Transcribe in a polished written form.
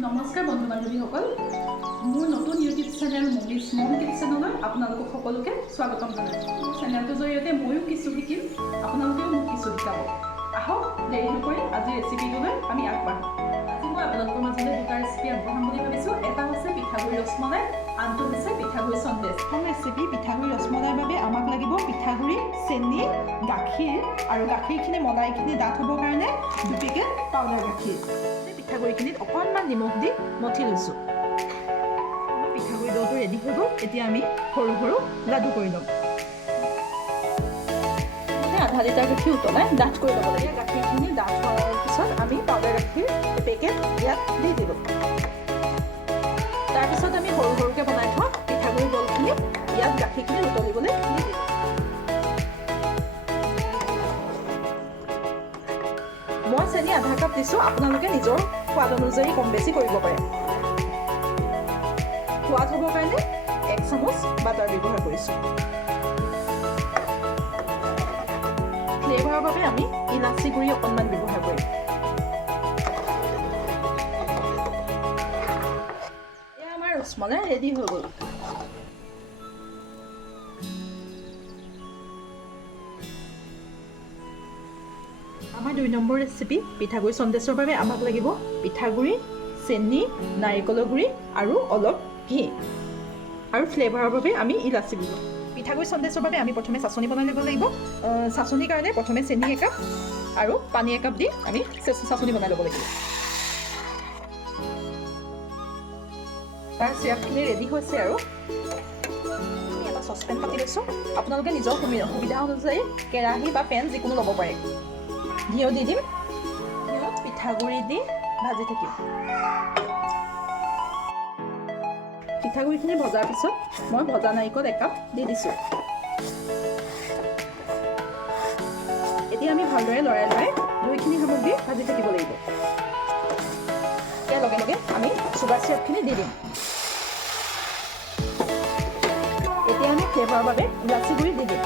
নমস্কাৰ বন্ধু বান্ধৱীসকল, মোৰ নতুন ইউটিউব চেনেল মমিজ মম কিটচেনলৈ আপোনালোকক সকলোকে স্বাগতম জনাইছোঁ। চেনেলটোৰ জৰিয়তে ময়ো কিছু শিকিম, আপোনালোকেও মোক কিছু শিকাব। আহক দেৰি নকৰি আজি ৰেচিপিটোলৈ আমি আগবাঢ়োঁ। আজি মই আপোনালোকৰ মাজলৈ দুটা ৰেচিপি আগবঢ়াম বুলি ভাবিছোঁ। এটা হৈছে পিঠাগুড়ি ৰসমলাই, আনটো হৈছে পিঠাগুড়ি সন্দেশ। প্ৰথম ৰেচিপি পিঠাগুড়ি ৰসমলাইৰ বাবে আমাক লাগিব পিঠাগুড়ি, চেনি, গাখীৰ আৰু গাখীৰখিনি মলাইখিনি ডাঠ হ'বৰ কাৰণে 2 পেকেট পাউডাৰ গাখীৰ। পিঠাগুড়িখিনিত অকণমান নিমখ দি মঠি লৈছোঁ। পিঠাগুড়ি ডোটো ৰেডি হৈ গ'ল। এতিয়া আমি সৰু সৰু লাডু কৰি ল'ম। আধা লিটাৰ গাখীৰ উতলাই ডাঠ কৰি ল'ব লাগে। গাখীৰখিনি ডাঠ হোৱাৰ পিছত আমি পাউডাৰ গাখীৰ পেকেট ইয়াত দি দিলোঁ। তাৰপিছত আমি সৰু সৰুকৈ বনাই থোৱা পিঠাগুড়ি বলখিনি ইয়াত গাখীৰখিনি উতলিবলৈ দি দিলোঁ। মই চেনি আধা কাপ দিছোঁ, আপোনালোকে নিজৰ সোৱাদ অনুযায়ী কম বেছি কৰিব পাৰে। সোৱাদ হ'বৰ কাৰণে 1 চামুচ বাটাৰ ব্যৱহাৰ কৰিছোঁ। ফ্লেভাৰৰ বাবে আমি ইলাচি গুড়ি অকণমান ব্যৱহাৰ কৰিম। এয়া আমাৰ ৰসমলাই ৰেডি হৈ গ'ল। আমাৰ 2 নম্বৰ ৰেচিপি পিঠাগুড়ি সন্দেশৰ বাবে আমাক লাগিব পিঠাগুড়ি, চেনি, নাৰিকলৰ গুড়ি আৰু অলপ ঘি। আৰু ফ্লেভাৰৰ বাবে আমি ইলাচি দিব। পিঠাগুড়ি সন্দেশৰ বাবে আমি প্ৰথমে চাচনি বনাই ল'ব লাগিব। চাচনিৰ কাৰণে প্ৰথমে চেনি 1 কাপ আৰু পানী 1 কাপ দি আমি চাচনি বনাই ল'ব লাগিব। তাৰ চিৰাপখিনি ৰেডি হৈছে আৰু আমি এটা চচপেন পাতি লৈছোঁ। আপোনালোকে নিজৰ সুবিধা অনুযায়ী কেৰাহী বা পেন যিকোনো ল'ব পাৰে। ঘিউ দি দিম। ঘিউত পিঠাগুড়ি দি ভাজি থাকিম। পিঠাগুড়িখিনি ভজাৰ পিছত মই ভজা নাৰিকল 1 কাপ দি দিছোঁ। এতিয়া আমি ভালদৰে লৰাই লৰাই দুইখিনি সামগ্ৰী ভাজি থাকিব লাগিব। ইয়াৰ লগে লগে আমি চুগাৰ চিৰাপখিনি দি দিম। এতিয়া আমি ফ্লেভাৰৰ বাবে ইলাচি গুড়ি দি দিম।